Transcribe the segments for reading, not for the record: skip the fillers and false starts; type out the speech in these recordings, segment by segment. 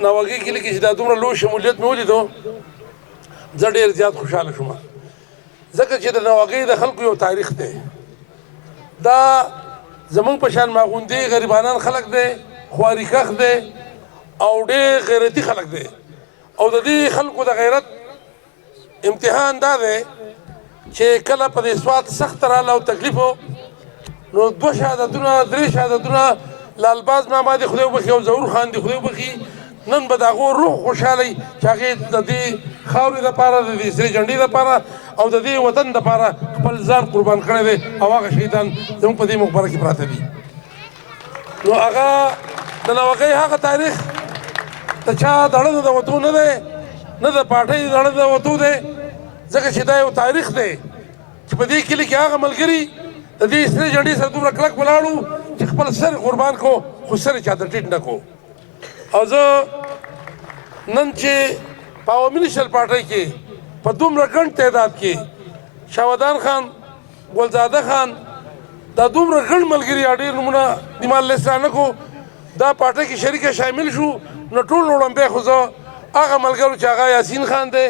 ناوګۍ کلي کې چې دا دومره لوی شمولیت مې ولیدو زه ډېر زیات خوشحاله شوم ځکه چې د ناوګۍ د خلکو یو تاریخ دی دا زمونږ په شان ماغوندې غریبانان خلک دی خواریکښ دی او ډېر غیرتي خلک دی او د دې خلکو د غیرت امتحان دا دی چې کله په دې سوات سخت راله او تکلیف نو 2 شهادتونه 3 شهادتونه لالباز ماما دی خدای وبخي او ظهور خان دی خدای وبخي نن به د هغو روح خوشحالی چې هغې د دې خاورې دپاره د دې سرې جنډې دپاره او د دې وطن دپاره خپل ځان قربان کړی دی او هغه شهیدان زموږ په دې مقبره کې پراته دي نو هغه د ناوګۍ هغه تاریخ د چا دړه د وتو نه دی نه د پاټۍ دړه د وتو دی ځکه چې دا یو تاریخ دی چې په دې کلي کې هغه ملګري د دې سرې جنډې سره دومره کلک ولاړو چې خپل سر قربان کو خو سر یې چاته ټیټ نه کو او زه نن چې په عوامي نیشنل پارټۍ کې په دومره ګڼ تعداد کې شاودان خان ګلزاده خان دا دومره ګڼ ملګري ډېر نومونه دمال لیست را نه کو دا پارټۍ کې شریکه شامل شو نو ټول وړاندې خو زه هغه ملګرو چې هغه یاسین خان دی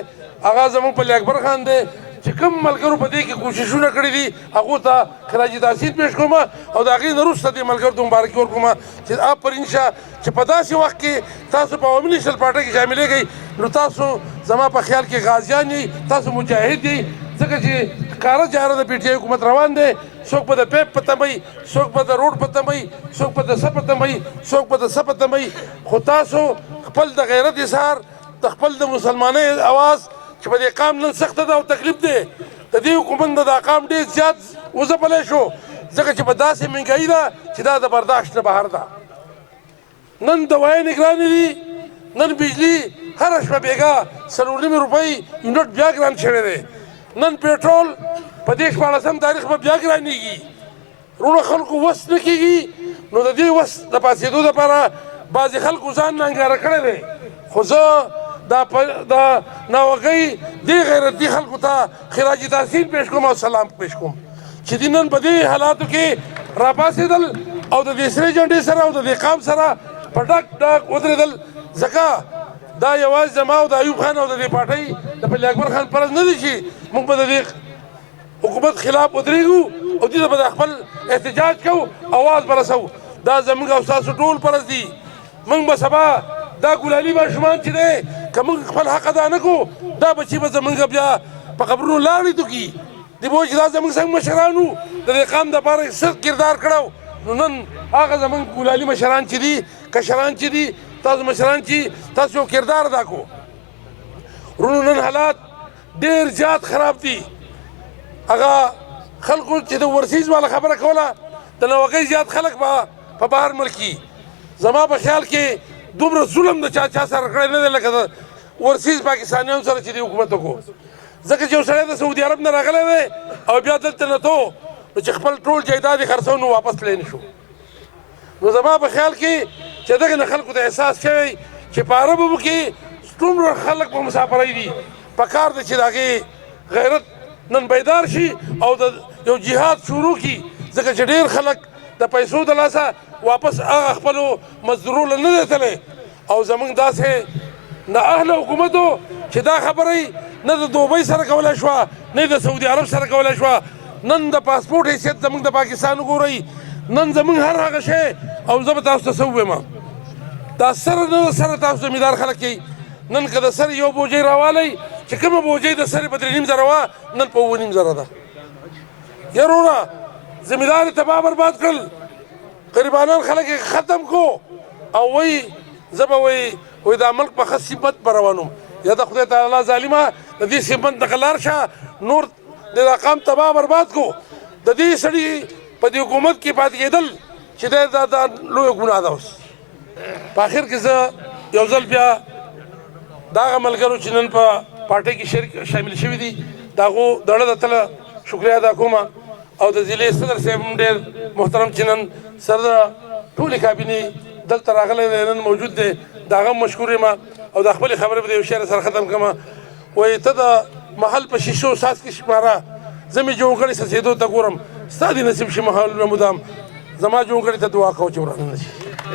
هغه زموږ پلي اکبر خان دی چې کوم ملګرو په دې کې کوششونه کړي دي هغو ته خراج تحسین پیش کوم او د هغې نه وروسته دې ملګرو ته مبارکي ورکوم چې آفرین شه چې په داسې وخت کې تاسو په عوامي نیشنل پارټۍ کې شاملېږئ نو تاسو زما په خیال کې غازیان یئ تاسو مجاهد یئ ځکه چې ښکاره جاره د پی ټي آی حکومت روان دی څوک به د پیپ په تمئ څوک به د روډ په تمئ څوک به د څه په تمئ څوک به د څه په تمئ خو تاسو خپل د غیرت اظهار د خپل د مسلمانۍ اواز چې په دې قام نن سخته ده او تکلیف دی د دې حکومت نه دا قام ډېر زیات وځپلی شو ځکه چې په داسې مهنګایي ده چې دا د برداشت نه بهر ده نن دوایې نګرانې دي نن بجلي هره شپه بېګا 4.5 روپۍ یونټ بیا ګران شوی دی نن پیټرول په دې 14 تاریخ به بیا ګرانېږي وروڼه خلکو وس نه کېږي نو د دې وس د پاسېدو دپاره بعضې خلکو ځان ننګاره کړی دی خو زه دا ناوګۍ دې غیرتي خلکو ته خراج تحسین پیش کوم او سلام پیش کوم چې دوی نن په دې حالاتو کې راپاڅېدل او د دې سرې جنډې سره او د دې قام سره په ډک ډک ودرېدل ځکه دا یوازې زما او د ایوب خان او د دې پارټۍ د پلي اکبر خان فرض نه دی چې موږ به د دې حکومت خلاف ودرېږو او دوی ته به د خپل احتجاج کوو اواز به رسوو دا زموږ او ستاسو ټول فرض دي موږ به سبا دا ګلالي ماشومان چې دی که موږ خپل حق ادا نه کړو دا بچي به زموږ بیا په قبرونو لاړې توکي دی به چې دا زموږ څنګه مشران وو د دې قام دپاره یې څه کردار کړی نو نن هغه زموږ ګلالي مشران چې دي کشران چې دي تاسو مشران چې تاسو یو کردار ادا کړو وروڼو نن حالات ډېر زیات خراب دي هغه خلکو چې د ورسیز والا خبره کوله د ناوګۍ زیات خلک به په بهر ملکي زما په خیال کې دومره ظلم د چا سره کړی نه دی لکه د ورسیز پاکستانیانو سره چې دې حکومت وکړو ځکه چې یو سړی د سعودي عرب نه راغلی دی او بیا دلته نتو نو چې خپل ټول جایداد یې خرڅو نو واپس تللی نه شو نو زما په خیال کې چې دغه نه خلکو ته احساس شوی چې په عربو کې څومره خلک په مسافرۍ دي پکار دی چې د هغې غیرت نن بیدار شي او د یو جهاد شروع کړي ځکه چې ډېر خلک د پیسو د لاسه واپس هغه خپلو مزدورو له نه دی تللی او زموږ داسې نااهله حکومت و چې دا خبره نه د دوبۍ سره کولی شوه نه د سعودي عرب سره کولی شوه نن د پاسپورټ حیثیت زموږ د پاکستان وګورئ نن زموږ هر هغه شی او زه به تاسو ته څه ووایم دا سره نه سره تاسو زمیندار خلک کوي نن که د سر یو بوجۍ راوالی چې کومه بوجۍ د سرې په 3.5 زره وه نن په 2.5 زره ده یا وروڼه زمیندار یې تباه برباد کړل غریبانان خلک یې ختم کو او وایي زه به وایي دا ملک په ښه صفت به روانوم یا د خدای تعالی ظالمه د دې صفت څخه لار شه نور د دا قام تباه برباد کو د دې سړي په دې حکومت کې پاتې کېدل چې دا لویه ګناه ده اوس په آخر کې زه یو ځل بیا د هغه ملګرو چې نن په پارټۍ کې شامل شوي دي د هغو دړه د تله شکریه ادا کوم او د ضلع صدر صاحب هم ډېر محترم چې نن سر د ټولې کابینې دلته راغلی دی نن موجود دی د هغه هم مشکور یم او د خپلې خبرې به د یو شعر سره ختم کړم وایي ته د محل په شیشو ساز کې شماره زه مې جونګړې څڅېدو ته ګورم ستا دې نصیب شي محلونه مدام زما جونګړې ته دعا کوه چې ورانه نه شي